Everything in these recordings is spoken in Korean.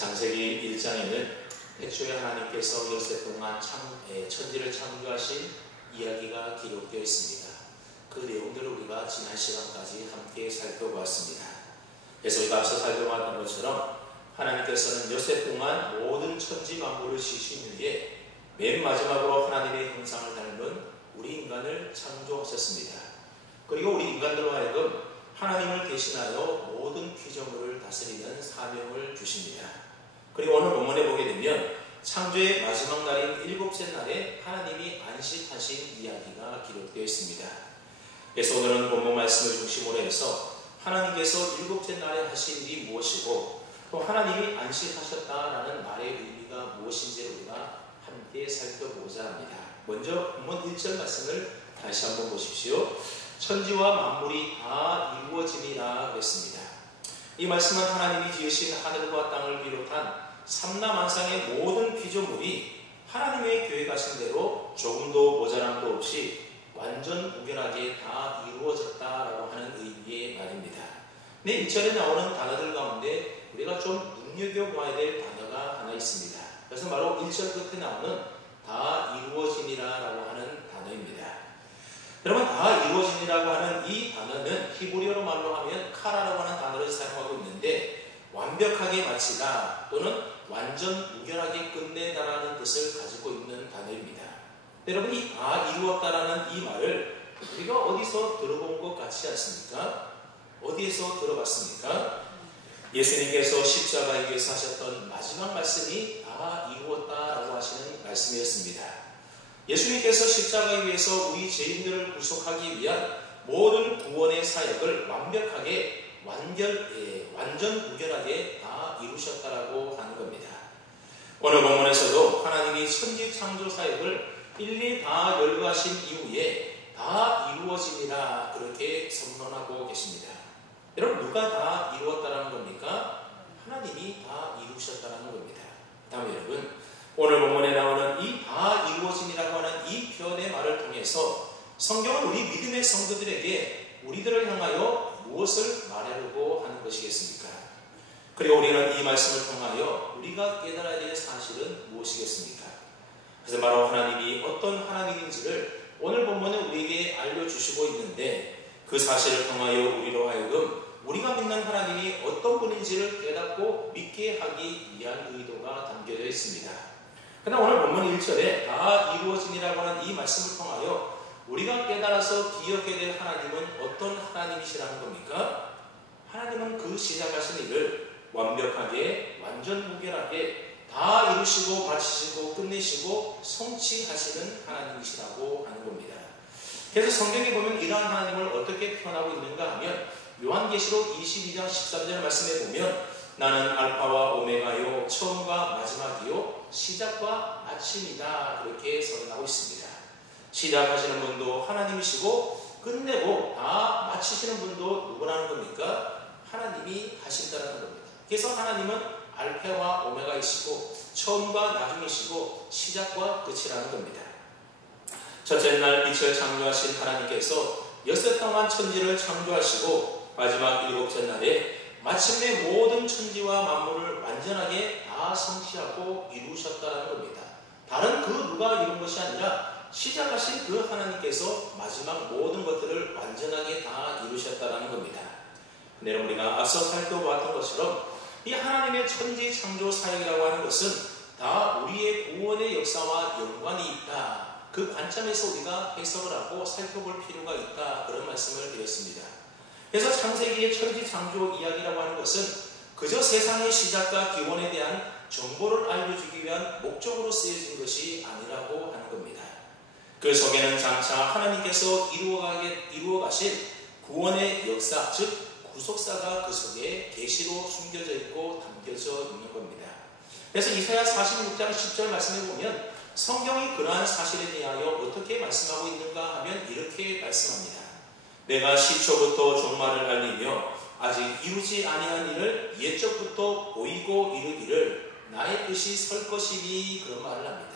창세기 1장에는 태초에 하나님께서 여섯 동안 천지를 창조하신 이야기가 기록되어 있습니다. 그 내용들을 우리가 지난 시간까지 함께 살펴보았습니다. 그래서 우리가 앞서 살펴봤던 것처럼 하나님께서는 여섯 동안 모든 천지 만물을 지으신 후에 맨 마지막으로 하나님의 형상을 닮은 우리 인간을 창조하셨습니다. 그리고 우리 인간들로 하여금 하나님을 대신하여 모든 피조물을 다스리는 사명을 주십니다. 그리고 오늘 본문에 보게 되면 창조의 마지막 날인 일곱째 날에 하나님이 안식하신 이야기가 기록되어 있습니다. 그래서 오늘은 본문 말씀을 중심으로 해서 하나님께서 일곱째 날에 하신 일이 무엇이고 또 하나님이 안식하셨다라는 말의 의미가 무엇인지를 우리가 함께 살펴보고자 합니다. 먼저 본문 1절 말씀을 다시 한번 보십시오. 천지와 만물이 다 이루어지니라 그랬습니다. 이 말씀은 하나님이 지으신 하늘과 땅을 비롯한 삼라만상의 모든 피조물이 하나님의 계획하신 대로 조금도 모자람도 없이 완전 무결하게 다 이루어졌다라고 하는 의미의 말입니다. 근데 1절에 나오는 단어들 가운데 우리가 좀 눈여겨봐야 될 단어가 하나 있습니다. 그래서 바로 1절 끝에 나오는 다 이루어지니라라고 하는 단어입니다. 여러분, 다 이루어지니라고 하는 이 단어는 히브리어로 말로 하면 카라라고 하는 단어를 사용하고 있는데 완벽하게 마치다 또는 완전 무결하게 끝내다라는 뜻을 가지고 있는 단어입니다. 여러분, 이 다 이루었다라는 이 말을 우리가 어디서 들어본 것 같지 않습니까? 어디에서 들어봤습니까? 예수님께서 십자가에 위해서 하셨던 마지막 말씀이 다 이루었다라고 하시는 말씀이었습니다. 예수님께서 십자가에 위해서 우리 죄인들을 구속하기 위한 모든 구원의 사역을 완벽하게 완전 무결하게 다 이루셨다라고 하는 겁니다. 오늘 본문에서도 하나님이 천지 창조 사역을 일일이 다 열거하신 이후에 다 이루어지니라 그렇게 선언하고 계십니다. 여러분, 누가 다 이루었다라는 겁니까? 하나님이 다 이루셨다라는 겁니다. 다음에 여러분, 오늘 본문에 나오는 이 다 이루어지니라고 하는 이 표현의 말을 통해서 성경은 우리 믿음의 성도들에게 우리들을 향하여 무엇을 말하려고 하는 것이겠습니까? 그리고 우리는 이 말씀을 통하여 우리가 깨달아야 될 사실은 무엇이겠습니까? 그래서 바로 하나님이 어떤 하나님인지를 오늘 본문에 우리에게 알려주시고 있는데 그 사실을 통하여 우리로 하여금 우리가 믿는 하나님이 어떤 분인지를 깨닫고 믿게 하기 위한 의도가 담겨져 있습니다. 그러나 오늘 본문 1절에 다 이루어지니라고 하는 이 말씀을 통하여 우리가 깨달아서 기억해야 될 하나님은 어떤 하나님이시라는 겁니까? 하나님은 그 시작하신 일을 완벽하게 완전 무결하게 다 이루시고 마치시고 끝내시고 성취하시는 하나님이시라고 하는 겁니다. 그래서 성경에 보면 이러한 하나님을 어떻게 표현하고 있는가 하면 요한계시록 22장 13절 말씀에 보면 나는 알파와 오메가요 처음과 마지막이요 시작과 마침이다 그렇게 선언하고 있습니다. 시작하시는 분도 하나님이시고 끝내고 다 마치시는 분도 누구라는 겁니까? 하나님이 하신다는 겁니다. 그래서 하나님은 알파와 오메가이시고 처음과 나중이시고 시작과 끝이라는 겁니다. 첫째 날 빛을 창조하신 하나님께서 여섯 동안 천지를 창조하시고 마지막 일곱째 날에 마침내 모든 천지와 만물을 완전하게 다 성취하고 이루셨다는 겁니다. 다른 그 누가 이룬 것이 아니라 시작하신 그 하나님께서 마지막 모든 것들을 완전하게 다 이루셨다는 겁니다. 근데 우리가 앞서 살펴보았던 것처럼 이 하나님의 천지 창조 사역이라고 하는 것은 다 우리의 구원의 역사와 연관이 있다. 그 관점에서 우리가 해석을 하고 살펴볼 필요가 있다. 그런 말씀을 드렸습니다. 그래서 창세기의 천지 창조 이야기라고 하는 것은 그저 세상의 시작과 기원에 대한 정보를 알려주기 위한 목적으로 쓰여진 것이 아니라고 하는 겁니다. 그 속에는 장차 하나님께서 이루어가신 구원의 역사, 즉 구속사가 그 속에 계시로 숨겨져 있고 담겨져 있는 겁니다. 그래서 이사야 46장 10절 말씀해 보면 성경이 그러한 사실에 대하여 어떻게 말씀하고 있는가 하면 이렇게 말씀합니다. 내가 시초부터 종말을 알리며 아직 이루지 아니한 일을 옛적부터 보이고 이루기를 나의 뜻이 설 것이니 그런 말을 합니다.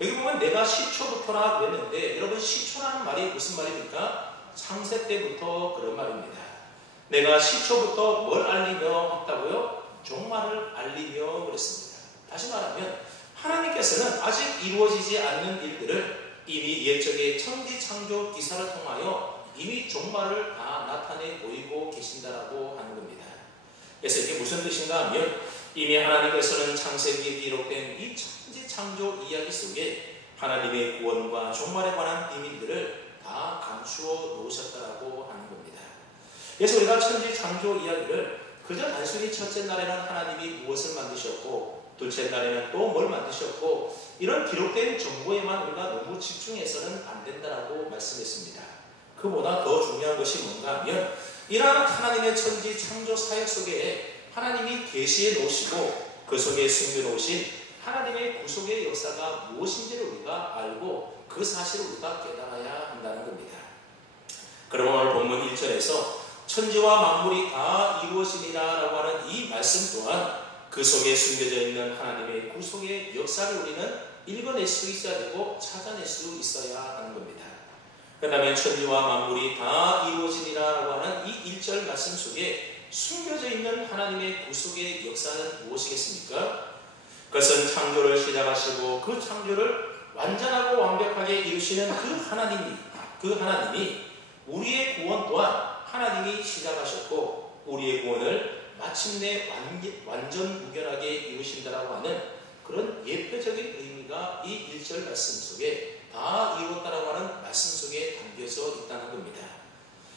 여기 보면 내가 시초부터라 그랬는데 여러분 시초라는 말이 무슨 말입니까? 창세 때부터 그런 말입니다. 내가 시초부터 뭘 알리며 했다고요? 종말을 알리며 그랬습니다. 다시 말하면 하나님께서는 아직 이루어지지 않는 일들을 이미 옛적의 천지창조 기사를 통하여 이미 종말을 다 나타내 보이고 계신다라고 하는 겁니다. 그래서 이게 무슨 뜻인가 하면 이미 하나님께서는 창세기에 기록된 이 천지창조 이야기 속에 하나님의 구원과 종말에 관한 비밀들을 다 감추어 놓으셨다라고 하는 겁니다. 그래서 우리가 천지창조 이야기를 그저 단순히 첫째 날에는 하나님이 무엇을 만드셨고 둘째 날에는 또 뭘 만드셨고 이런 기록된 정보에만 우리가 너무 집중해서는 안 된다라고 말씀했습니다. 그보다 더 중요한 것이 뭔가 하면 이러한 하나님의 천지 창조 사역 속에 하나님이 계시해 놓으시고 그 속에 숨겨 놓으신 하나님의 구속의 역사가 무엇인지를 우리가 알고 그 사실을 우리가 깨달아야 한다는 겁니다. 그럼 오늘 본문 1절에서 천지와 만물이 다 이루어지리라 라고 하는 이 말씀 또한 그 속에 숨겨져 있는 하나님의 구속의 역사를 우리는 읽어낼 수 있어야 되고 찾아낼 수 있어야 하는 겁니다. 그 다음에 천지와 만물이 다 이루어지리라 라고 하는 이 1절 말씀 속에 숨겨져 있는 하나님의 구속의 역사는 무엇이겠습니까? 그것은 창조를 시작하시고 그 창조를 완전하고 완벽하게 이루시는 그 하나님이 우리의 구원 또한 하나님이 시작하셨고 우리의 구원을 마침내 완전 무결하게 이루신다라고 하는 그런 예표적인 의미가 이 1절 말씀 속에 다 이루었다라고 하는 말씀 속에 담겨져 있다는 겁니다.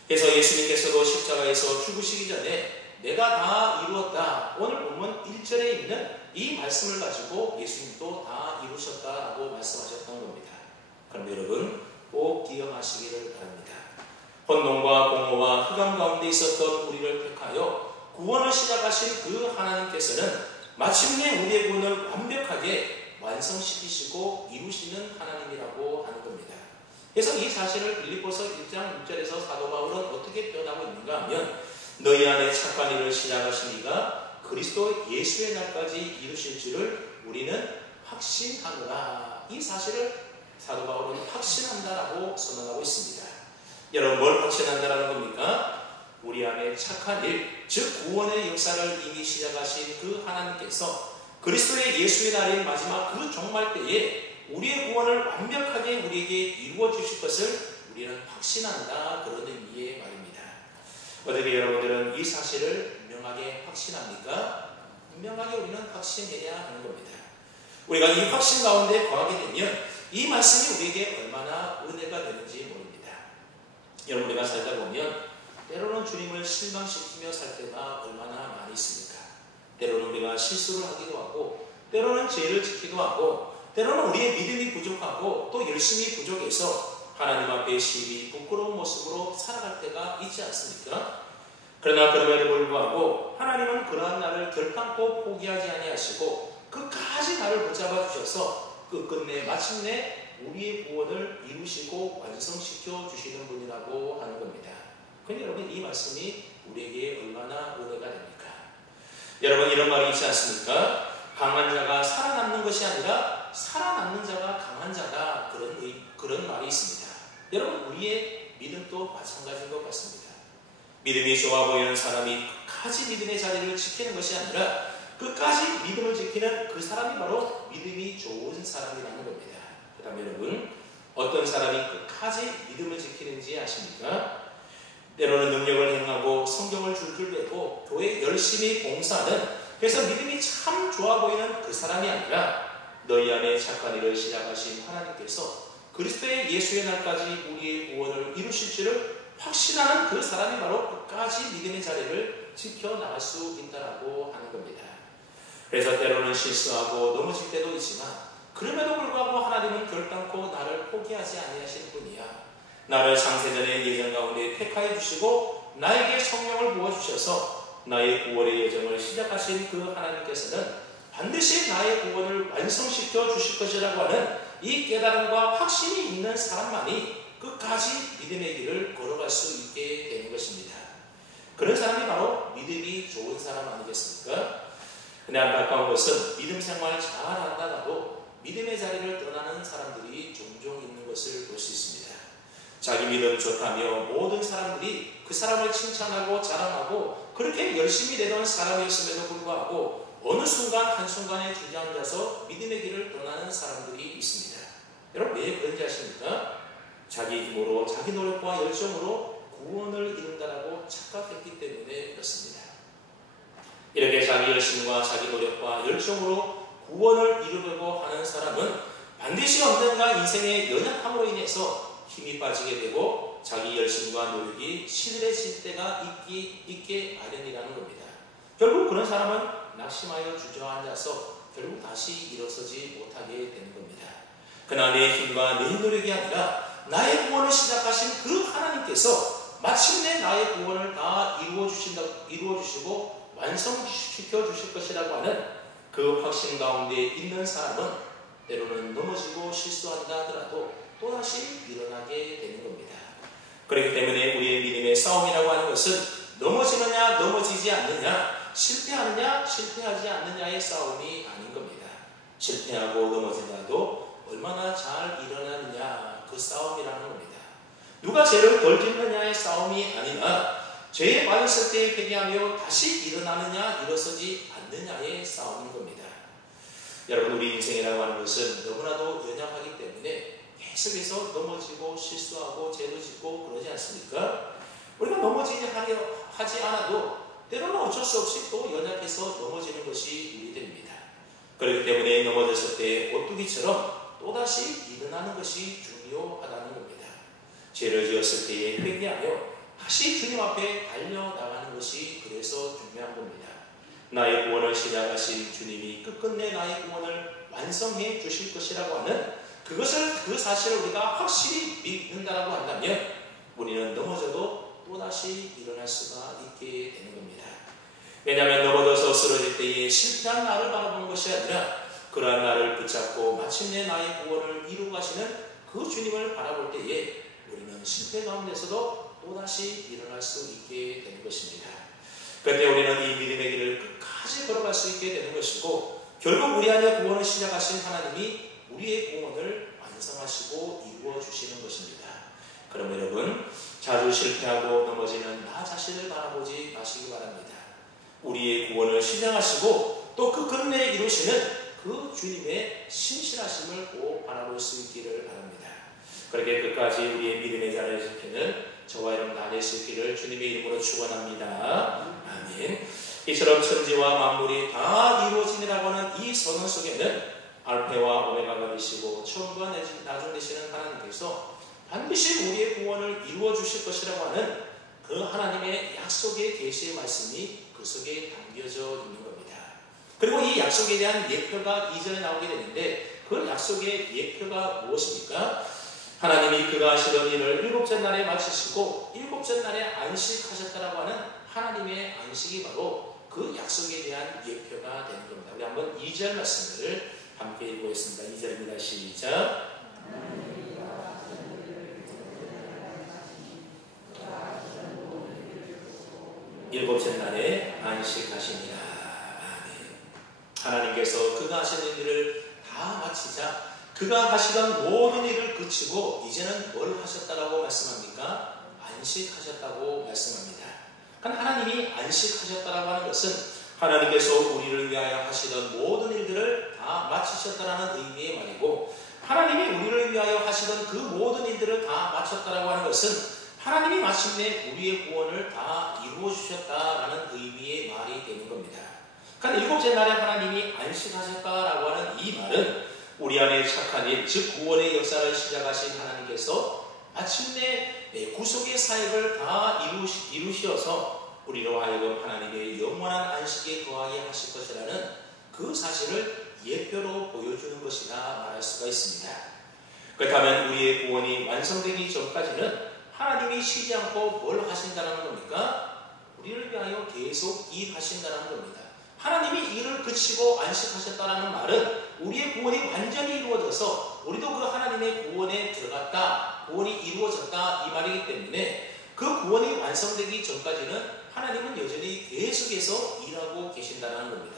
그래서 예수님께서도 십자가에서 죽으시기 전에 내가 다 이루었다. 오늘 보면 1절에 있는 이 말씀을 가지고 예수님도 다 이루셨다라고 말씀하셨던 겁니다. 그럼 여러분 꼭 기억하시기를 바랍니다. 혼돈과 공허와 흑암 가운데 있었던 우리를 택하여 구원을 시작하신 그 하나님께서는 마침내 우리의 구원을 완벽하게 완성시키시고 이루시는 하나님이라고 하는 겁니다. 그래서 이 사실을 빌립보서 1장 6절에서 사도 바울은 어떻게 표현하고 있는가 하면 너희 안에 착한 일을 시작하신 이가 그리스도 예수의 날까지 이루실 줄을 우리는 확신하노라. 이 사실을 사도 바울은 확신한다라고 선언하고 있습니다. 여러분 뭘 확신한다라는 겁니까? 우리 안에 착한 일, 즉 구원의 역사를 이미 시작하신 그 하나님께서 그리스도의 예수의 날인 마지막 그 종말 때에 우리의 구원을 완벽하게 우리에게 이루어 주실 것을 우리는 확신한다. 그런 의미의 말입니다. 어떻게 여러분들은 이 사실을 명하게 확신합니까? 분명하게 우리는 확신해야 하는 겁니다. 우리가 이 확신 가운데 거하게 되면 이 말씀이 우리에게 얼마나 은혜가 되는지 모릅니다. 여러분 우리가 살다 보면 때로는 주님을 실망시키며 살 때가 얼마나 많이 있습니까? 때로는 우리가 실수를 하기도 하고 때로는 죄를 짓기도 하고 때로는 우리의 믿음이 부족하고 또 열심히 부족해서 하나님 앞에 시비 부끄러운 모습으로 살아갈 때가 있지 않습니까? 그러나 그럼에도 불구하고 하나님은 그러한 나를 결단코 포기하지 아니하시고 끝까지 나를 붙잡아 주셔서 끝끝내 마침내 우리의 구원을 이루시고 완성시켜 주시는 분이라고 하는 겁니다. 그런데 여러분 이 말씀이 우리에게 얼마나 은혜가 됩니까? 여러분 이런 말이 있지 않습니까? 강한 자가 살아남는 것이 아니라 살아남는 자가 강한 자다. 그런 말이 있습니다. 여러분 우리의 믿음도 마찬가지인 것 같습니다. 믿음이 좋아 보이는 사람이 끝까지 믿음의 자리를 지키는 것이 아니라 끝까지 믿음을 지키는 그 사람이 바로 믿음이 좋은 사람이라는 겁니다. 그 다음에 여러분 어떤 사람이 끝까지 믿음을 지키는지 아십니까? 때로는 능력을 행하고 성경을 줄줄 매고 교회 열심히 봉사하는 그래서 믿음이 참 좋아 보이는 그 사람이 아니라 너희 안에 착한 일을 시작하신 하나님께서 그리스도의 예수의 날까지 우리의 구원을 이루실 줄을 확신하는 그 사람이 바로 끝까지 믿음의 자리를 지켜나갈 수 있다고 하는 겁니다. 그래서 때로는 실수하고 넘어질 때도 있지만 그럼에도 불구하고 하나님은 결단코 나를 포기하지 아니하실 분이야. 나를 창세전의 예정 가운데 택하여 주시고 나에게 성령을 부어주셔서 나의 구원의 여정을 시작하신 그 하나님께서는 반드시 나의 구원을 완성시켜 주실 것이라고 하는 이 깨달음과 확신이 있는 사람만이 끝까지 믿음의 길을 걸어갈 수 있게 되는 것입니다. 그런 사람이 바로 믿음이 좋은 사람 아니겠습니까? 근데 안타까운 것은 믿음 생활 잘한다고 믿음의 자리를 떠나는 사람들이 종종 있는 것을 볼 수 있습니다. 자기 믿음 좋다며 모든 사람들이 그 사람을 칭찬하고 자랑하고 그렇게 열심히 내던 사람이었음에도 불구하고 어느 순간 한순간에 주저앉아서 믿음의 길을 떠나는 사람들이 있습니다. 여러분 왜 그런지 아십니까? 자기 힘으로 자기 노력과 열정으로 구원을 이룬다라고 착각했기 때문에 그렇습니다. 이렇게 자기 열심과 자기 노력과 열정으로 구원을 이루려고 하는 사람은 반드시 언젠가 인생의 연약함으로 인해서 힘이 빠지게 되고 자기 열심과 노력이 시들해질 때가 있게 마련이라는 겁니다. 결국 그런 사람은 낙심하여 주저앉아서 결국 다시 일어서지 못하게 되는 겁니다. 그러나 내 힘과 내 노력이 아니라 나의 구원을 시작하신 그 하나님께서 마침내 나의 구원을 다 이루어주시고 완성시켜 주실 것이라고 하는 그 확신 가운데 있는 사람은 때로는 넘어지고 실수한다 하더라도 또다시 일어나게 되는 겁니다. 그렇기 때문에 우리의 믿음의 싸움이라고 하는 것은 넘어지느냐 넘어지지 않느냐, 실패하느냐 실패하지 않느냐의 싸움이 아닌 겁니다. 실패하고 넘어지더라도 얼마나 잘 일어나느냐, 그 싸움이라는 겁니다. 누가 죄를 덜 짓느냐의 싸움이 아니라 죄에 빠졌을 때 회개하며 다시 일어나느냐 일어서지 않느냐의 싸움인 겁니다. 여러분 우리 인생이라고 하는 것은 너무나도 연약하기 때문에 계속해서 넘어지고 실수하고 죄도 짓고 그러지 않습니까? 우리가 넘어지지 하지 않아도 때로는 어쩔 수 없이 또 연약해서 넘어지는 것이 우리들입니다. 그렇기 때문에 넘어졌을 때 오뚜기처럼 또다시 일어나는 것이 중요하다는 겁니다. 죄를 지었을 때에 회개하며 다시 주님 앞에 달려나가는 것이 그래서 중요한 겁니다. 나의 구원을 시작하신 주님이 끝끝내 나의 구원을 완성해 주실 것이라고 하는 그 사실을 우리가 확실히 믿는다라고 한다면 우리는 넘어져도 또다시 일어날 수가 있게 되는 겁니다. 왜냐하면 넘어져서 쓰러질 때에 실패한 나를 바라보는 것이 아니라 그러한 나를 붙잡고 마침내 나의 구원을 이루고 가시는 그 주님을 바라볼 때에 우리는 실패 가운데서도 또다시 일어날 수 있게 되는 것입니다. 그때 우리는 이 믿음의 길을 끝까지 걸어갈 수 있게 되는 것이고 결국 우리 안에 구원을 시작하신 하나님이 우리의 구원을 완성하시고 이루어 주시는 것입니다. 그럼 여러분 자주 실패하고 넘어지는 나 자신을 바라보지 마시기 바랍니다. 우리의 구원을 시작하시고 또 끝끝내 이루시는 그 주님의 신실하심을 꼭 바라볼 수 있기를 바랍니다. 그렇게 끝까지 우리의 믿음의 자리를 지키는 저와 여러분 다 될 수 있기를 주님의 이름으로 축원합니다. 아멘. 이처럼 천지와 만물이 다 이루어지니라고 하는 이 선언 속에는 알파와 오메가가 되시고 처음과 나중 되시는 하나님께서 반드시 우리의 구원을 이루어 주실 것이라고 하는 그 하나님의 약속의 계시의 말씀이 그 속에 담겨져 있는 겁니다. 그리고 이 약속에 대한 예표가 2절에 나오게 되는데 그 약속의 예표가 무엇입니까? 하나님이 그가 하시던 일을 일곱째 날에 마치시고 일곱째 날에 안식하셨다라고 하는 하나님의 안식이 바로 그 약속에 대한 예표가 되는 겁니다. 우리 한번 2절 말씀을 함께 읽어보겠습니다. 2절입니다. 시작. 일곱째 날에 안식하시니라. 아멘. 하나님께서 그가 하시는 일을 다 마치자 그가 하시던 모든 일을 그치고 이제는 뭘 하셨다라고 말씀합니까? 안식하셨다고 말씀합니다. 그러니까 하나님이 안식하셨다라고 하는 것은 하나님께서 우리를 위하여 하시던 모든 일들을 다 마치셨다라는 의미의 말이고 하나님이 우리를 위하여 하시던 그 모든 일들을 다 마쳤다라고 하는 것은 하나님이 마침내 우리의 구원을 다 이루어 주셨다라는 의미의 말이 되는 겁니다. 그러니까 일곱째 날에 하나님이 안식하셨다라고 하는 이 말은 우리 안에 착한 일, 즉 구원의 역사를 시작하신 하나님께서 마침내 구속의 사역을 다 이루셔서 우리로 하여금 하나님의 영원한 안식에 거하게 하실 것이라는 그 사실을 예표로 보여주는 것이라 말할 수가 있습니다. 그렇다면 우리의 구원이 완성되기 전까지는 하나님이 쉬지 않고 뭘 하신다는 겁니까? 우리를 위하여 계속 일하신다는 겁니다. 하나님이 일을 그치고 안식하셨다는 말은 우리의 구원이 완전히 이루어져서 우리도 그 하나님의 구원에 들어갔다, 구원이 이루어졌다 이 말이기 때문에 그 구원이 완성되기 전까지는 하나님은 여전히 계속해서 일하고 계신다는 겁니다.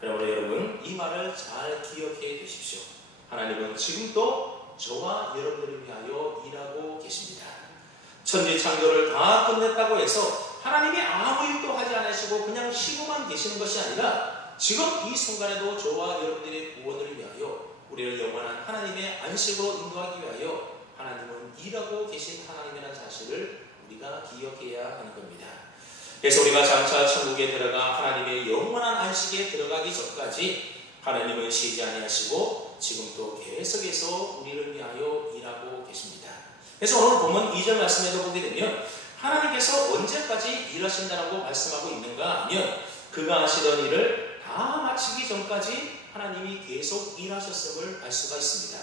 그러므로 여러분 이 말을 잘 기억해 두십시오. 하나님은 지금도 저와 여러분들을 위하여 일하고 계십니다. 천지 창조를 다 끝냈다고 해서 하나님이 아무 일도 하지 않으시고 그냥 쉬고만 계시는 것이 아니라 지금 이 순간에도 저와 여러분들의 구원을 위하여 우리를 영원한 하나님의 안식으로 인도하기 위하여 하나님은 일하고 계신 하나님이라는 사실을 우리가 기억해야 하는 겁니다. 그래서 우리가 장차 천국에 들어가 하나님의 영원한 안식에 들어가기 전까지 하나님은 쉬지 아니하시고 지금도 계속해서 우리를 위하여 일하고 계십니다. 그래서 오늘 보면 2절 말씀에도 보게 되면 하나님께서 언제까지 일하신다라고 말씀하고 있는가 하면 그가 하시던 일을 다 마치기 전까지 하나님이 계속 일하셨음을 알 수가 있습니다.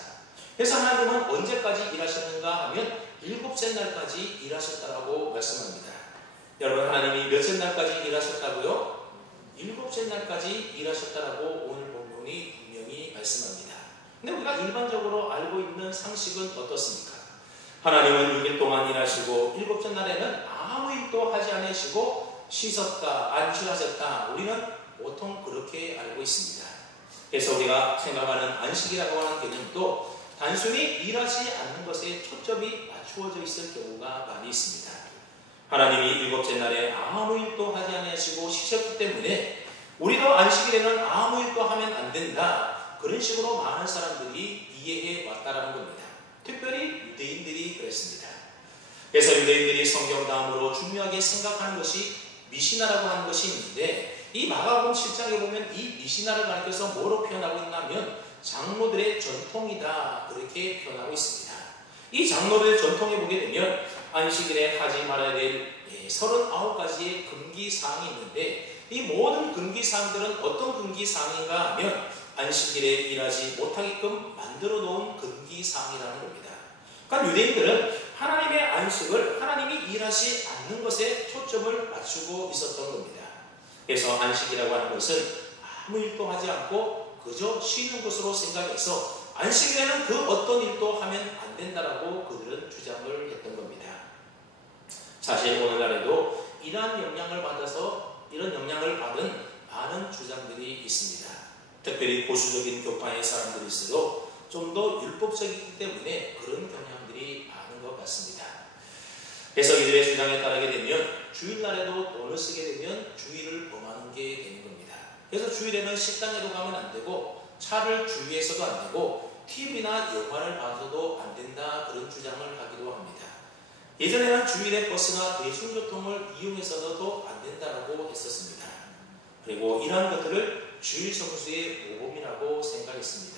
그래서 하나님은 언제까지 일하셨는가 하면 7째 날까지 일하셨다라고 말씀합니다. 여러분, 하나님이 몇째 날까지 일하셨다고요? 7째 날까지 일하셨다라고 오늘 본문이 분명히 말씀합니다. 근데 우리가 일반적으로 알고 있는 상식은 어떻습니까? 하나님은 6일 동안 일하시고 7째 날에는 아무 일도 하지 않으시고 쉬셨다, 안식하셨다. 우리는 보통 그렇게 알고 있습니다. 그래서 우리가 생각하는 안식이라고 하는 개념도 단순히 일하지 않는 것에 초점이 맞추어져 있을 경우가 많이 있습니다. 하나님이 7째 날에 아무 일도 하지 않으시고 쉬셨기 때문에 우리도 안식일에는 아무 일도 하면 안 된다. 그런 식으로 많은 사람들이 이해해 왔다라는 겁니다. 특별히 유대인들이 그랬습니다. 그래서 유대인들이 성경 다음으로 중요하게 생각하는 것이 미시나라고 하는 것이 있는데 이 마가복음 7장에 보면 이 미시나를 가리켜서 뭐로 표현하고 있냐면 장로들의 전통이다 그렇게 표현하고 있습니다. 이 장로들의 전통에 보게 되면 안식일에 하지 말아야 될 39가지의 금기사항이 있는데 이 모든 금기사항들은 어떤 금기사항인가 하면 안식일에 일하지 못하게끔 만들어 놓은 금기사항이라는 겁니다. 그러니까 유대인들은 하나님의 안식을 하나님이 일하지 않는 것에 초점을 맞추고 있었던 겁니다. 그래서 안식이라고 하는 것은 아무 일도 하지 않고 그저 쉬는 것으로 생각해서 안식일에는 그 어떤 일도 하면 안 된다라고 그들은 주장을 했던 겁니다. 사실 오늘날에도 이러한 영향을 받아서 이런 영향을 받은 많은 주장들이 있습니다. 특별히 보수적인 교파의 사람들일수록 좀 더 율법적이기 때문에 그런 경향들이 많은 것 같습니다. 그래서 이들의 주장에 따르게 되면 주일날에도 돈을 쓰게 되면 주일을 범하는 게 되는 겁니다. 그래서 주일에는 식당에도 가면 안 되고 차를 주유해서도 안 되고 TV나 영화를 봐서도 안 된다 그런 주장을 하기도 합니다. 예전에는 주일에 버스나 대중교통을 이용해서도 안 된다고 했었습니다. 그리고 이러한 것들을 주일 성수의 모범이라고 생각했습니다.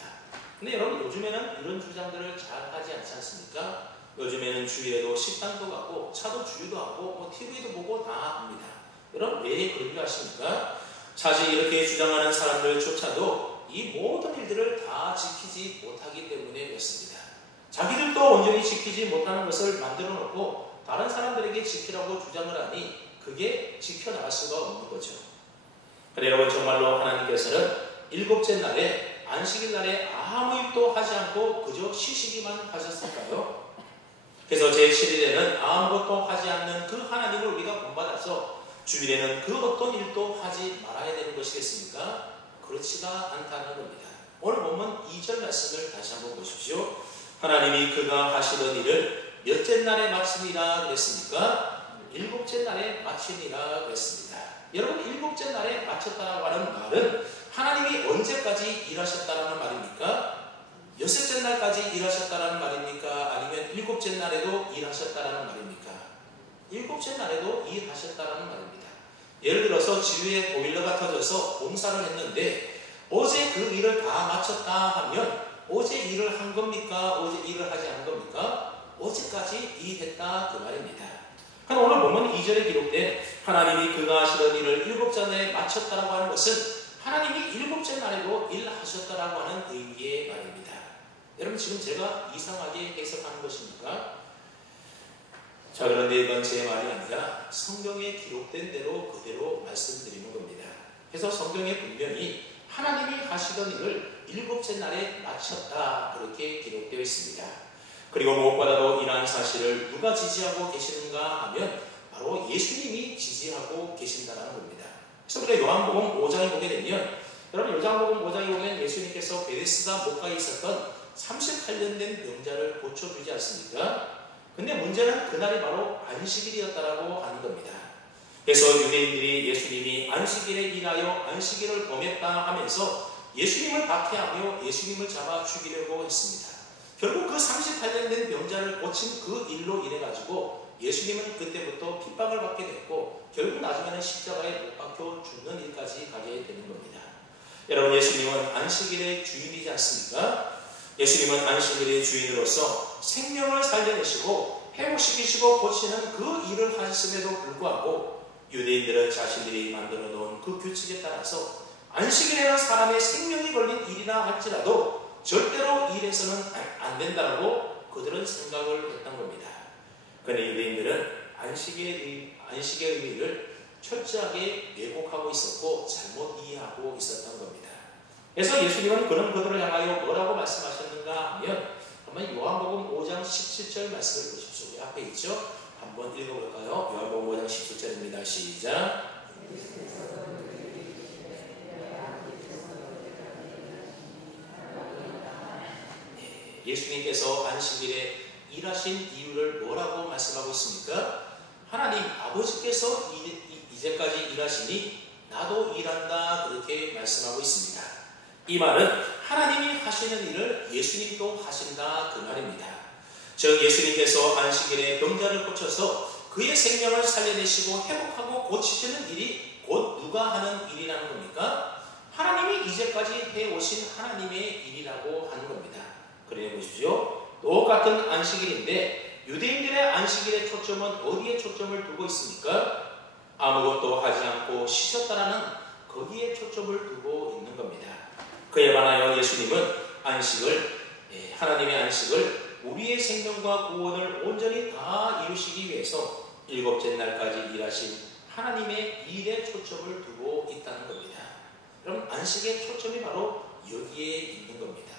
근데 여러분 요즘에는 이런 주장들을 잘 하지 않지 않습니까? 요즘에는 주일에도 식당도 가고 차도 주유도 하고 TV도 보고 다 합니다. 여러분 왜 그렇게 하십니까? 사실 이렇게 주장하는 사람들조차도 이 모든 일들을 다 지키지 못하기 때문에 그렇습니다. 자기들도 온전히 지키지 못하는 것을 만들어 놓고 다른 사람들에게 지키라고 주장을 하니 그게 지켜나갈 수가 없는 거죠. 그래 여러분 정말로 하나님께서는 7째 날에 안식일 날에 아무 일도 하지 않고 그저 쉬시기만 하셨을까요? 그래서 제7일에는 아무것도 하지 않는 그 하나님을 우리가 본받아서 주일에는 그 어떤 일도 하지 말아야 되는 것이겠습니까? 그렇지가 않다는 겁니다. 오늘 보면 2절 말씀을 다시 한번 보십시오. 하나님이 그가 하시던 일을 몇째 날에 마치니라 그랬습니까? 7째 날에 마치니라 그랬습니다. 여러분 7째 날에 마쳤다라고 하는 말은 하나님이 언제까지 일하셨다라는 말입니까? 6째 날까지 일하셨다라는 말입니까? 아니면 7째 날에도 일하셨다라는 말입니까? 7째 날에도 일하셨다라는 말입니다. 예를 들어서 지휘에 보일러가 터져서 공사를 했는데 어제 그 일을 다 마쳤다 하면 어제 일을 한 겁니까? 어제 일을 하지 않은 겁니까? 어제까지 일했다 그 말입니다. 그럼 오늘 보면 2절에 기록된 하나님이 그가 하시던 일을 7째 날에 마쳤다라고 하는 것은 하나님이 7째 날에도 일하셨다라고 하는 의미의 말입니다. 여러분 지금 제가 이상하게 해석하는 것입니까? 자 그런데 이건 제 말이 아니라 성경에 기록된 대로 그대로 말씀드리는 겁니다. 그래서 성경에 분명히 하나님이 하시던 일을 7째 날에 마쳤다 그렇게 기록되어 있습니다. 그리고 무엇보다도 이러한 사실을 누가 지지하고 계시는가 하면 바로 예수님이 지지하고 계신다는 겁니다. 그래서 우리가 요한복음 5장에 보게 되면 여러분 요한복음 5장에 보면 예수님께서 베데스다 목가에 있었던 38년 된 병자를 고쳐주지 않습니까? 근데 문제는 그날이 바로 안식일이었다라고 하는 겁니다. 그래서 유대인들이 예수님이 안식일에 인하여 안식일을 범했다 하면서 예수님을 박해하며 예수님을 잡아 죽이려고 했습니다. 결국 그 38년 된 병자를 고친 그 일로 인해 가지고 예수님은 그때부터 핍박을 받게 됐고 결국 나중에는 십자가에 못 박혀 죽는 일까지 가게 되는 겁니다. 여러분, 예수님은 안식일의 주인이지 않습니까? 예수님은 안식일의 주인으로서 생명을 살려내시고 회복시키시고 고치는 그 일을 하셨음에도 불구하고 유대인들은 자신들이 만들어 놓은 그 규칙에 따라서 안식일에는 사람의 생명이 걸린 일이나 할지라도 절대로 일해서는 안 된다고 그들은 생각을 했던 겁니다. 그런데 유대인들은 안식의 의미를 철저하게 왜곡하고 있었고 잘못 이해하고 있었던 겁니다. 그래서 예수님은 그런 그들을 향하여 뭐라고 말씀하셨는가 하면 한번 요한복음 5장 17절 말씀을 보십시오. 앞에 있죠? 한번 읽어볼까요? 요한복음 5장 17절입니다. 시작. 예수님께서 안식일에 일하신 이유를 뭐라고 말씀하고 있습니까? 하나님 아버지께서 이제까지 일하시니 나도 일한다, 그렇게 말씀하고 있습니다. 이 말은 하나님이 하시는 일을 예수님도 하신다, 그 말입니다. 즉 예수님께서 안식일에 병자를 고쳐서 그의 생명을 살려내시고 회복하고 고치시는 일이 곧 누가 하는 일이라는 겁니까? 하나님이 이제까지 해오신 하나님의 일이라고 하는 겁니다. 그래 보십시오. 똑같은 안식일인데 유대인들의 안식일의 초점은 어디에 초점을 두고 있습니까? 아무것도 하지 않고 쉬셨다라는 거기에 초점을 두고 있는 겁니다. 그에 반하여 예수님은 하나님의 안식을 우리의 생명과 구원을 온전히 다 이루시기 위해서 일곱째 날까지 일하신 하나님의 일에 초점을 두고 있다는 겁니다. 그럼 안식의 초점이 바로 여기에 있는 겁니다.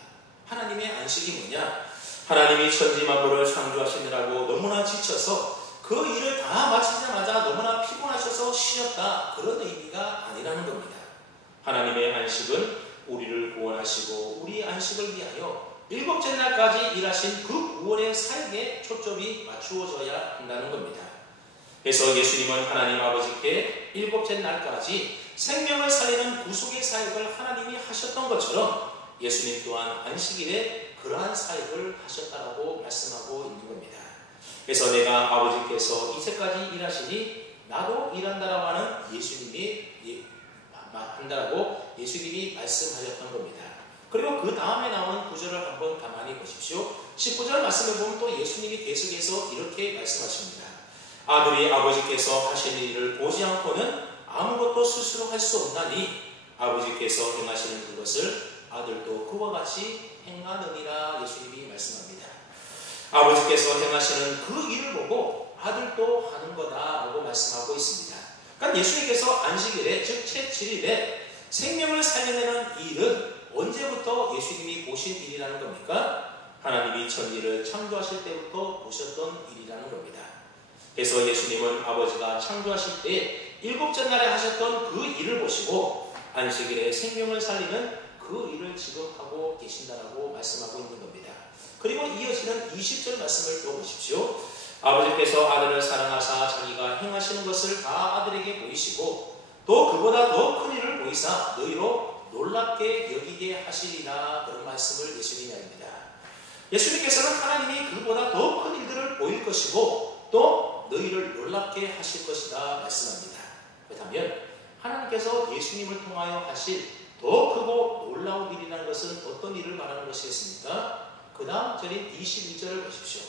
하나님의 안식이 뭐냐? 하나님이 천지 만물을 창조하시느라고 너무나 지쳐서 그 일을 다 마치자마자 너무나 피곤하셔서 쉬었다, 그런 의미가 아니라는 겁니다. 하나님의 안식은 우리를 구원하시고 우리의 안식을 위하여 일곱째 날까지 일하신 그 구원의 사역에 초점이 맞추어져야 한다는 겁니다. 그래서 예수님은 하나님 아버지께 일곱째 날까지 생명을 살리는 구속의 사역을 하나님이 하셨던 것처럼 예수님 또한 안식일에 그러한 사역을 하셨다라고 말씀하고 있는 겁니다. 그래서 내가 아버지께서 이제까지 일하시니 나도 일한다라고 하는 예수님이 한다라고 예수님이 말씀하셨던 겁니다. 그리고 그 다음에 나오는 구절을 한번 가만히 보십시오. 19절 말씀을 보면 또 예수님이 계속해서 이렇게 말씀하십니다. 아들이 아버지께서 하시는 일을 보지 않고는 아무것도 스스로 할 수 없나니 아버지께서 행하시는 그것을 아들도 그와 같이 행하느니라, 예수님이 말씀합니다. 아버지께서 행하시는 그 일을 보고 아들도 하는 거다라고 말씀하고 있습니다. 그러니까 예수님께서 안식일에, 즉 제7일에 생명을 살려내는 일은 언제부터 예수님이 보신 일이라는 겁니까? 하나님이 천지를 창조하실 때부터 보셨던 일이라는 겁니다. 그래서 예수님은 아버지가 창조하실 때 일곱째 날에 하셨던 그 일을 보시고 안식일에 생명을 살리는 그 일을 지금 하고 계신다라고 말씀하고 있는 겁니다. 그리고 이어지는 20절 말씀을 또 보십시오. 아버지께서 아들을 사랑하사 자기가 행하시는 것을 다 아들에게 보이시고 또 그보다 더 큰 일을 보이사 너희로 놀랍게 여기게 하시리라, 그런 말씀을 예수님이 합니다. 예수님께서는 하나님이 그보다 더 큰 일들을 보일 것이고 또 너희를 놀랍게 하실 것이다 말씀합니다. 그렇다면 하나님께서 예수님을 통하여 하실 더 크고 놀라운 일이라는 것은 어떤 일을 말하는 것이겠습니까? 그 다음 절인 22절을 보십시오.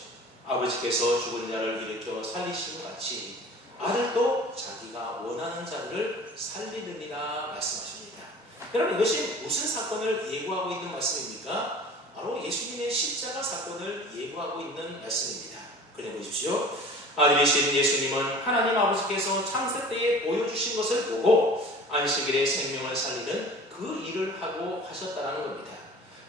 아버지께서 죽은 자를 일으켜 살리신 같이 아들도 자기가 원하는 자를 살리느니라 말씀하십니다. 여러분, 이것이 무슨 사건을 예고하고 있는 말씀입니까? 바로 예수님의 십자가 사건을 예고하고 있는 말씀입니다. 그래 보십시오. 아들이신 예수님은 하나님 아버지께서 창세 때에 보여주신 것을 보고 안식일에 생명을 살리는 그 일을 하고 하셨다는 겁니다.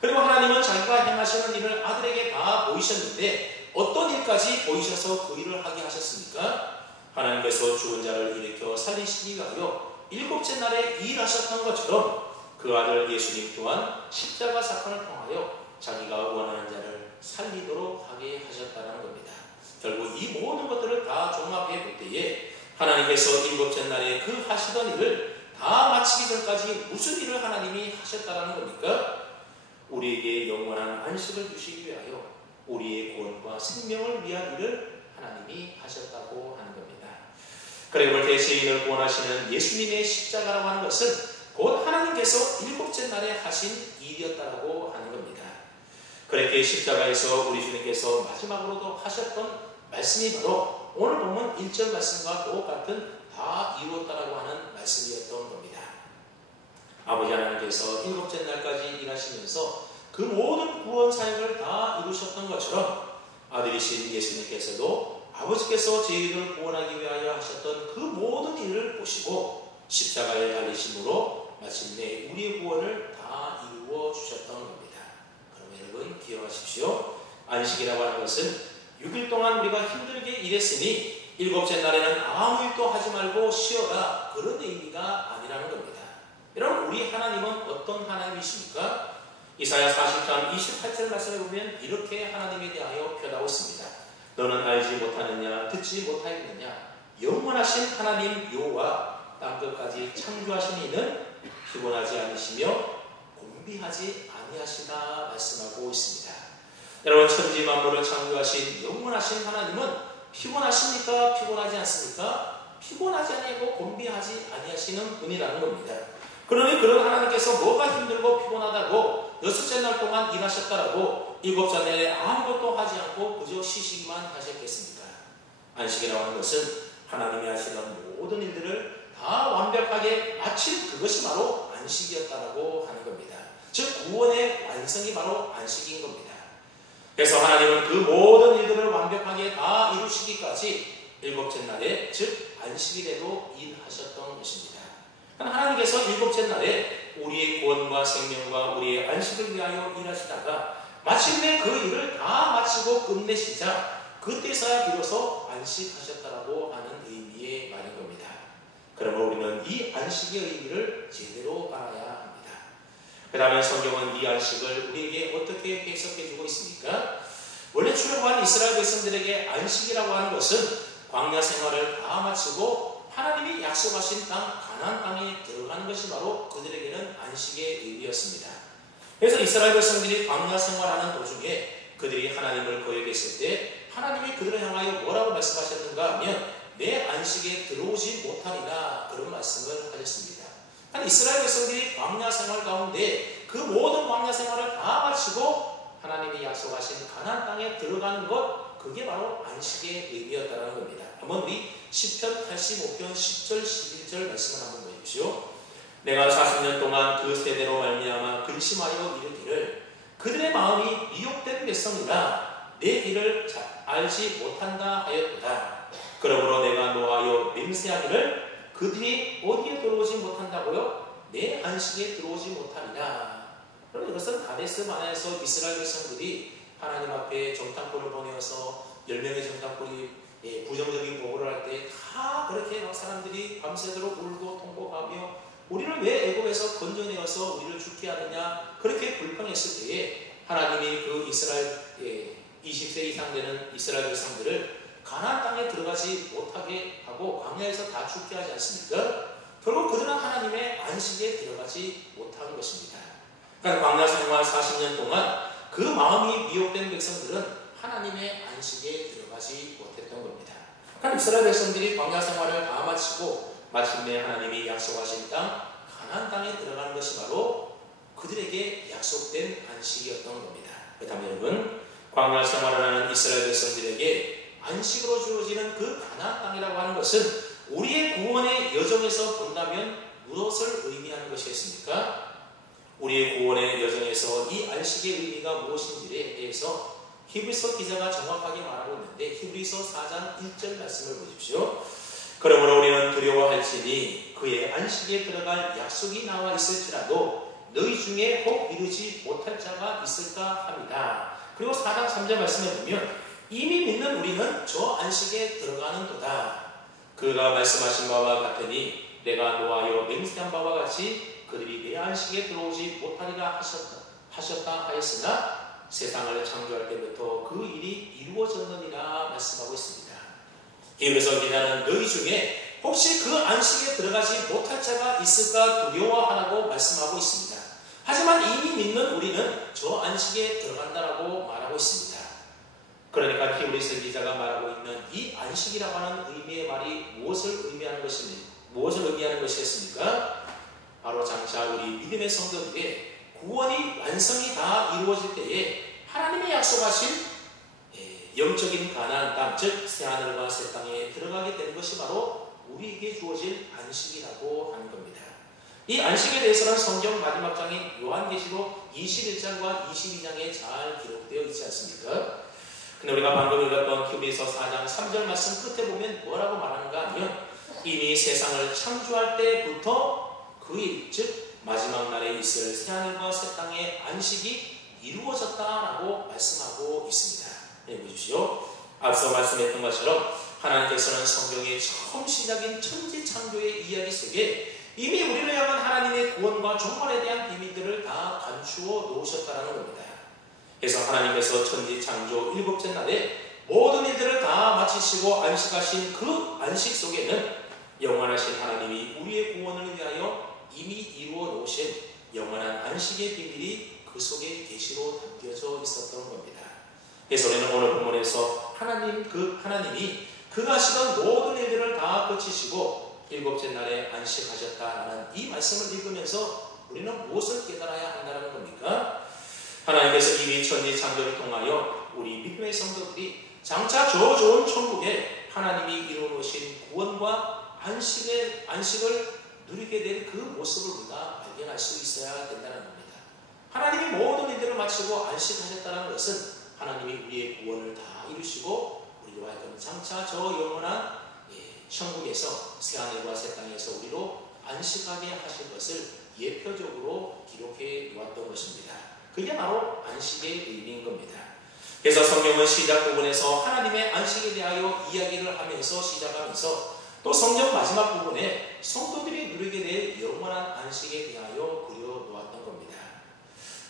그리고 하나님은 자기가 행하시는 일을 아들에게 다 보이셨는데 어떤 일까지 보이셔서 그 일을 하게 하셨습니까? 하나님께서 죽은 자를 일으켜 살리시기 위하여 일곱째 날에 일하셨던 것처럼 그 아들 예수님 또한 십자가 사건을 통하여 자기가 원하는 자를 살리도록 하게 하셨다는 겁니다. 결국 이 모든 것들을 다 종합해 볼 때에 하나님께서 일곱째 날에 그 하시던 일을 다 마치기 전까지 무슨 일을 하나님이 하셨다라는 겁니까? 우리에게 영원한 안식을 주시기 위하여 우리의 구원과 생명을 위한 일을 하나님이 하셨다고 하는 겁니다. 그리고 볼 때 죄인을 구원하시는 예수님의 십자가라고 하는 것은 곧 하나님께서 일곱째 날에 하신 일이었다고 하는 겁니다. 그렇게 십자가에서 우리 주님께서 마지막으로도 하셨던 말씀이 바로 오늘 보면 1절 말씀과 똑같은 다 이루었다라고 하는 말씀이었던 겁니다. 아버지 하나님께서 일곱째 날까지 일하시면서 그 모든 구원 사역을 다 이루셨던 것처럼 아들이신 예수님께서도 아버지께서 저희를 구원하기 위하여 하셨던 그 모든 일을 보시고 십자가에 달리심으로 마침내 우리의 구원을 다 이루어 주셨던 겁니다. 그럼 여러분 기억하십시오. 안식이라고 하는 것은 6일 동안 우리가 힘들게 일했으니 일곱째 날에는 아무 일도 하지 말고 쉬어라, 그런 의미가 아니라는 겁니다. 여러분, 우리 하나님은 어떤 하나님이십니까? 이사야 40장 28절 말씀에 보면 이렇게 하나님에 대하여 표현하고 있습니다. 너는 알지 못하느냐, 듣지 못하였느냐, 영원하신 하나님 여호와 땅끝까지 창조하신 이는 피곤하지 않으시며 곤비하지 아니하시다 말씀하고 있습니다. 여러분, 천지 만물을 창조하신 영원하신 하나님은 피곤하십니까? 피곤하지 않습니까? 피곤하지 아니하고 곤비하지 아니하시는 분이라는 겁니다. 그러니 그런 하나님께서 뭐가 힘들고 피곤하다고 6째 날 동안 일하셨다라고 7째 날에 아무것도 하지 않고 그저 쉬시기만 하셨겠습니까? 안식이라고 하는 것은 하나님이 하시는 모든 일들을 다 완벽하게 마친 그것이 바로 안식이었다라고 하는 겁니다. 즉 구원의 완성이 바로 안식인 겁니다. 그래서 하나님은 그 모든 일들을 완벽하게 다 이루시기까지 7째 날에 즉 안식일에도 일하셨던 것입니다. 하나님께서 7째 날에 우리의 구원과 생명과 우리의 안식을 위하여 일하시다가 마침내 그 일을 다 마치고 끝내시자 그때서야 비로소 안식하셨다라고 하는 의미의 말인 겁니다. 그러므로 우리는 이 안식의 의미를 제대로 알아야 합니다. 그 다음에 성경은 이 안식을 우리에게 어떻게 해석해주고 있습니까? 원래 출애굽한 이스라엘 백성들에게 안식이라고 하는 것은 광야 생활을 다 마치고 하나님이 약속하신 땅 가나안 땅에 들어가는 것이 바로 그들에게는 안식의 의미였습니다. 그래서 이스라엘 백성들이 광야 생활하는 도중에 그들이 하나님을 거역했을 때 하나님이 그들을 향하여 뭐라고 말씀하셨는가 하면 내 안식에 들어오지 못하리라, 그런 말씀을 하셨습니다. 이스라엘 백성들이 광야 생활 가운데 그 모든 광야 생활을 다 마치고 하나님이 약속하신 가나안 땅에 들어가는 것, 그게 바로 안식의 의미였다는 겁니다. 한번 우리 시편 85편 10절 11절 말씀을 한번 보십시오. 내가 40년 동안 그 세대로 말미암아 근심하여 이르기를 그들의 마음이 미혹된 백성이라 내 길을 알지 못한다 하였도다. 그러므로 내가 노하여 맹세하기를 그들이 어디에 들어오지 못한다고요? 내 안식에 들어오지 못하리라. 그럼 이것은 가데스 바네아에서 이스라엘 백성들이 하나님 앞에 정탐꾼을 보내어서 10명의 정탐꾼이 부정적인 보고를 할 때 다 그렇게 사람들이 밤새도록 울고 통곡하며 우리를 왜 애굽에서 건져내어서 우리를 죽게 하느냐, 그렇게 불평했을 때에 하나님이 그 이스라엘 20세 이상 되는 이스라엘 백성들을 가나안 땅에 들어가지 못하게 하고 광야에서 다 죽게 하지 않습니까? 결국 그들은 하나님의 안식에 들어가지 못한 것입니다. 그러니까 광야 생활 40년 동안 그 마음이 미혹된 백성들은 하나님의 안식에 들어가지 못했던 겁니다. 그러니까 이스라엘 백성들이 광야 생활을 다 마치고 마침내 하나님이 약속하신 땅 가나안 땅에 들어가는 것이 바로 그들에게 약속된 안식이었던 겁니다. 그렇다면 여러분, 광야 생활을 하는 이스라엘 백성들에게 안식으로 주어지는 그 가나안 땅이라고 하는 것은 우리의 구원의 여정에서 본다면 무엇을 의미하는 것이겠습니까? 우리의 구원의 여정에서 이 안식의 의미가 무엇인지에 대해서 히브리서 기자가 정확하게 말하고 있는데 히브리서 4장 1절 말씀을 보십시오. 그러므로 우리는 두려워할지니 그의 안식에 들어갈 약속이 나와 있을지라도 너희 중에 혹 이루지 못할 자가 있을까 합니다. 그리고 4장 3절 말씀에 보면 이미 믿는 우리는 저 안식에 들어가는도다. 그가 말씀하신 바와 같으니 내가 노하여 맹세한 바와 같이 그들이 내 안식에 들어오지 못하리라 하셨다 하였으나 세상을 창조할 때부터 그 일이 이루어졌느니라 말씀하고 있습니다. 히브리서 기자는 너희 중에 혹시 그 안식에 들어가지 못할 자가 있을까 두려워하라고 말씀하고 있습니다. 하지만 이미 믿는 우리는 저 안식에 들어간다라고 말하고 있습니다. 그러니까 히브리서 기자가 말하고 있는 이 안식이라고 하는 의미의 말이 무엇을 의미하는 것이겠습니까? 바로 장차 우리 믿음의 성도들의 구원이 완성이 다 이루어질 때에 하나님의 약속하신 영적인 가나안 땅, 즉 새하늘과 새 땅에 들어가게 되는 것이 바로 우리에게 주어진 안식이라고 하는 겁니다. 이 안식에 대해서는 성경 마지막 장인 요한계시록 21장과 22장에 잘 기록되어 있지 않습니까? 근데 우리가 방금 읽었던 히브리서 4장 3절 말씀 끝에 보면 뭐라고 말하는가 하면 이미 세상을 창조할 때부터 그 일, 즉 마지막 날에 있을 새하늘과 새 땅의 안식이 이루어졌다라고 말씀하고 있습니다. 보십시오. 앞서 말씀했던 것처럼 하나님께서는 성경의 처음 시작인 천지 창조의 이야기 속에 이미 우리를 향한 하나님의 구원과 종말에 대한 비밀들을 다 감추어 놓으셨다는 겁니다. 그래서 하나님께서 천지 창조 7째 날에 모든 일들을 다 마치시고 안식하신 그 안식 속에는 영원하신 하나님이 우리의 구원을 위하여 이미 이루어 놓으신 영원한 안식의 비밀이 그 속에 계시로 담겨져 있었던 겁니다. 그래서 우리는 오늘 본문에서 하나님이 그가 하시던 모든 일들을 다 거치시고 7째 날에 안식하셨다라는 이 말씀을 읽으면서 우리는 무엇을 깨달아야 한다는 겁니까? 하나님께서 이미 천지 창조를 통하여 우리 믿음의 성도들이 장차 저 좋은 천국에 하나님이 이루어놓으신 구원과 안식을 누리게 될 그 모습을 우리가 발견할 수 있어야 된다는 겁니다. 하나님이 모든 일들을 마치고 안식하셨다는 것은 하나님이 우리의 구원을 다 이루시고 우리로 하여금 장차 저 영원한 천국에서 새하늘과 새 땅에서 우리로 안식하게 하실 것을 예표적으로 기록해 놓았던 것입니다. 그게 바로 안식의 의미인 겁니다. 그래서 성경은 시작 부분에서 하나님의 안식에 대하여 이야기를 하면서 시작하면서 또 성경 마지막 부분에 성도들이 누리게 될 영원한 안식에 대하여 그려놓았던 겁니다.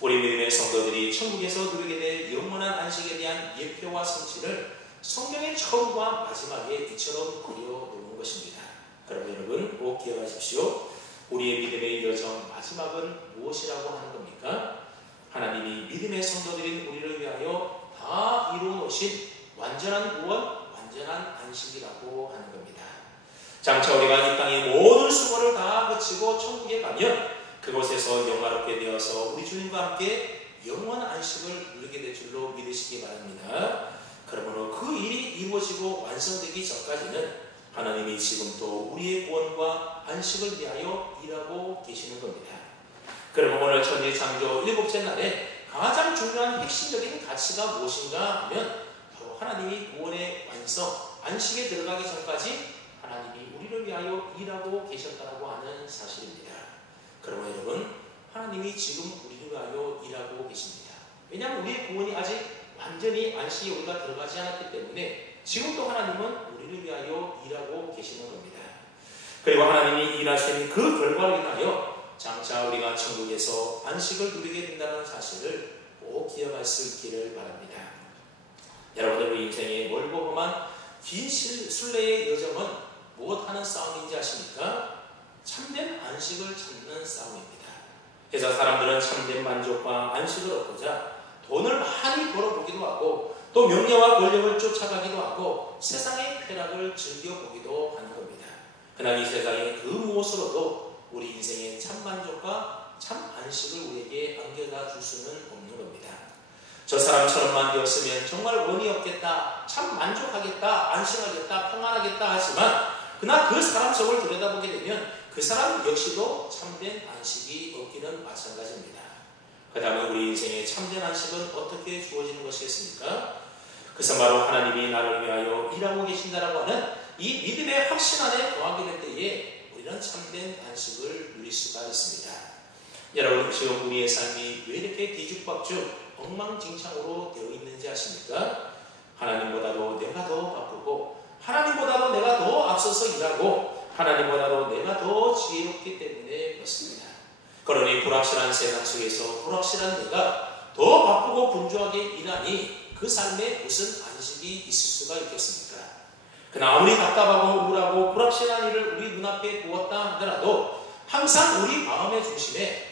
우리 믿음의 성도들이 천국에서 누리게 될 영원한 안식에 대한 예표와 성취를 성경의 처음과 마지막에 이처럼 그려놓은 것입니다. 그럼 여러분 꼭 기억하십시오. 우리의 믿음의 여정 마지막은 무엇이라고 하는 겁니까? 하나님이 믿음의 성도들인 우리를 위하여 다 이루어놓으신 완전한 구원, 완전한 안식이라고 하는 겁니다. 장차 우리가 이 땅의 모든 수고를 다 거치고 천국에 가면 그곳에서 영화롭게 되어서 우리 주님과 함께 영원한 안식을 누리게 될 줄로 믿으시기 바랍니다. 그러므로 그 일이 이루어지고 완성되기 전까지는 하나님이 지금도 우리의 구원과 안식을 위하여 일하고 계시는 겁니다. 그러면 오늘 천지 창조 7째 날에 가장 중요한 핵심적인 가치가 무엇인가 하면 바로 하나님이 구원의 완성, 안식에 들어가기 전까지 하나님이 우리를 위하여 일하고 계셨다고 하는 사실입니다. 그러면 여러분, 하나님이 지금 우리를 위하여 일하고 계십니다. 왜냐하면 우리의 구원이 아직 완전히 안식에 우리가 들어가지 않았기 때문에 지금도 하나님은 우리를 위하여 일하고 계시는 겁니다. 그리고 하나님이 일하신 그 결과로 인하여 장차 우리가 천국에서 안식을 누리게 된다는 사실을 꼭 기억할 수 있기를 바랍니다. 여러분들 우리 인생의 멀고 험한 긴 순례의 여정은 무엇하는 싸움인지 아십니까? 참된 안식을 찾는 싸움입니다. 그래서 사람들은 참된 만족과 안식을 얻고자 돈을 많이 벌어보기도 하고 또 명예와 권력을 쫓아가기도 하고 세상의 쾌락을 즐겨보기도 하는 겁니다. 그러나 이 세상의 그 무엇으로도 우리 인생의 참 만족과 참 안식을 우리에게 안겨다 줄 수는 없는 겁니다. 저 사람처럼만 되었으면 정말 원이 없겠다, 참 만족하겠다, 안식하겠다, 평안하겠다 하지만 그러나 그 사람 속을 들여다보게 되면 그 사람 역시도 참된 안식이 없기는 마찬가지입니다. 그 다음에 우리 인생의 참된 안식은 어떻게 주어지는 것이겠습니까? 그것은 바로 하나님이 나를 위하여 일하고 계신다라고 하는 이 믿음의 확신 안에 거하게 될 때에 우리는 참된 안식을 누릴 수가 있습니다. 여러분 지금 우리의 삶이 왜 이렇게 뒤죽박죽 엉망진창으로 되어 있는지 아십니까? 하나님보다도 내가 더 바쁘고 하나님보다도 내가 더 앞서서 일하고 하나님보다도 내가 더 지혜롭기 때문에 그렇습니다. 그러니 불확실한 세상 속에서 불확실한 내가 더 바쁘고 분주하게 일하니 그 삶에 무슨 안식이 있을 수가 있겠습니까? 그러나 아무리 답답하고 우울하고 불확실한 일을 우리 눈앞에 두었다 하더라도 항상 우리 마음의 중심에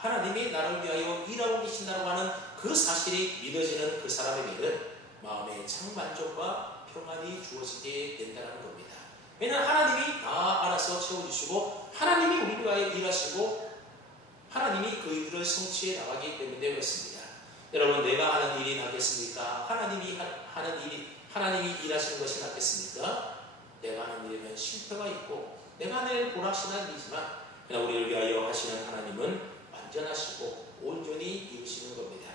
하나님이 나를 위하여 일하고 계신다고 하는 그 사실이 믿어지는 그 사람에게는 마음의 창만족과 평안이 주어지게 된다는 겁니다. 왜냐하면 하나님이 다 알아서 채워주시고 하나님이 우리 위하여 일하시고 하나님이 그 일들을 성취해 나가기 때문에 그렇습니다. 여러분, 내가 하는 일이 낫겠습니까? 하나님이 일하시는 것이 낫겠습니까? 내가 하는 일에는 실패가 있고 내가 하는 일은 불확실한 일이지만 그러나 우리를 위하여 하시는 하나님은 완전하시고 온전히 이루시는 겁니다.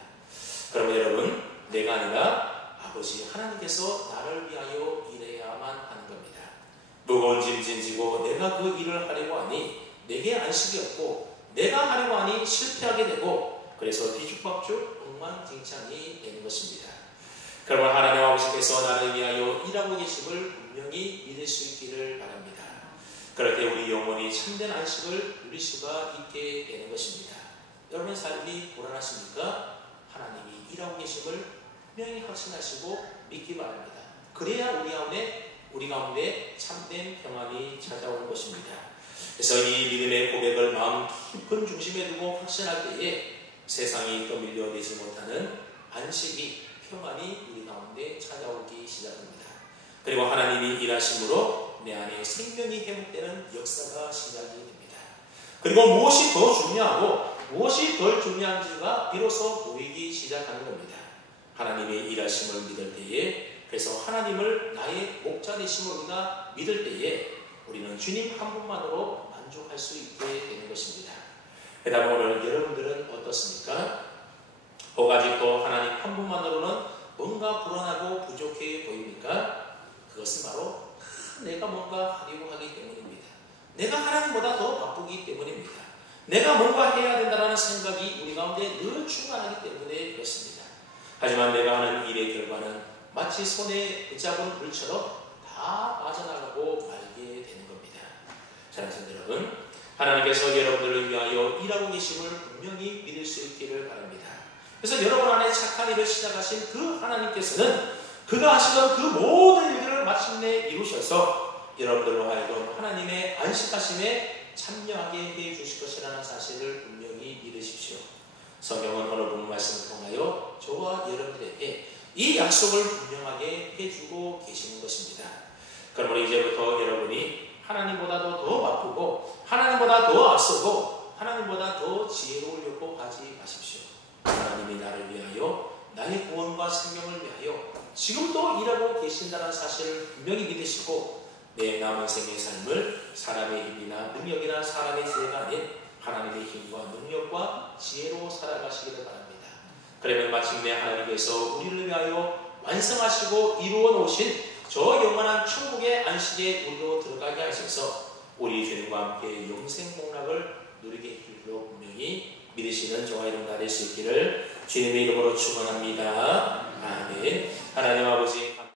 그러면 여러분, 내가 아니라 아버지 하나님께서 나를 위하여 일해야만 하는 겁니다. 무거운 짐 지고 내가 그 일을 하려고 하니 내게 안식이 없고 내가 하려고 하니 실패하게 되고 그래서 뒤죽박죽 엉망진창이 되는 것입니다. 그러면 하나님 아버지께서 나를 위하여 일하고 계심을 분명히 믿을 수 있기를 바랍니다. 그럴 때 우리 영혼이 참된 안식을 누릴 수가 있게 되는 것입니다. 여러분 삶이 불안하십니까? 하나님이 일하고 계심을 분명히 확신하시고 믿기 바랍니다. 그래야 우리 가운데 참된 평안이 찾아오는 것입니다. 그래서 이 믿음의 고백을 마음 깊은 중심에 두고 확신할 때에 세상이 떠밀려내지 못하는 안식이 평안이 우리 가운데 찾아오기 시작합니다. 그리고 하나님이 일하심으로 내 안에 생명이 회복되는 역사가 시작이 됩니다. 그리고 무엇이 더 중요하고 무엇이 덜 중요한지가 비로소 보이기 시작하는 겁니다. 하나님의 일하심을 믿을 때에 그래서 하나님을 나의 목자 되심을 우리가 믿을 때에 우리는 주님 한 분만으로 만족할 수 있게 되는 것입니다. 그 다음 오늘 여러분들은 어떻습니까? 아직도 하나님 한 분만으로는 뭔가 불안하고 부족해 보입니까? 그것은 바로 내가 뭔가 하려고 하기 때문입니다. 내가 하나님보다 더 바쁘기 때문입니다. 내가 뭔가 해야 된다는 생각이 우리 가운데 늘 충만하기 때문에 그렇습니다. 하지만 내가 하는 일의 결과는 마치 손에 붙잡은 물처럼 다 빠져나가고 말게 되는 겁니다. 사랑하는 여러분, 하나님께서 여러분들을 위하여 일하고 계심을 분명히 믿을 수 있기를 바랍니다. 그래서 여러분 안에 착한 일을 시작하신 그 하나님께서는 그가 하시던 그 모든 일들을 마침내 이루셔서 여러분들로 하여금 하나님의 안식하심에 참여하게 해 주실 것이라는 사실을 분명히 믿으십시오. 성경은 오늘 본 말씀을 통하여 저와 여러분들에게 이 약속을 분명하게 해주고 계시는 것입니다. 그러므로 이제부터 여러분이 하나님보다도 더 바쁘고 하나님보다 더 앞서고 하나님보다 더 지혜로우려고 하지 마십시오. 하나님이 나를 위하여 나의 구원과 생명을 위하여 지금도 일하고 계신다는 사실을 분명히 믿으시고 내 남은 생의 삶을 사람의 힘이나 능력이나 사람의 지혜가 아닌 하나님의 힘과 능력과 지혜로 살아가시기를 바랍니다. 그러면 마침내 하나님께서 우리를 위하여 완성하시고 이루어 놓으신 저 영원한 천국의 안식에 우리로 들어가게 하셔서 우리 주님과 함께 영생 복락을 누리게 해 줄로 분명히 믿으시는 저와 여러분 다 될 수 있기를 주님의 이름으로 축원합니다. 아멘. 하나님 아버지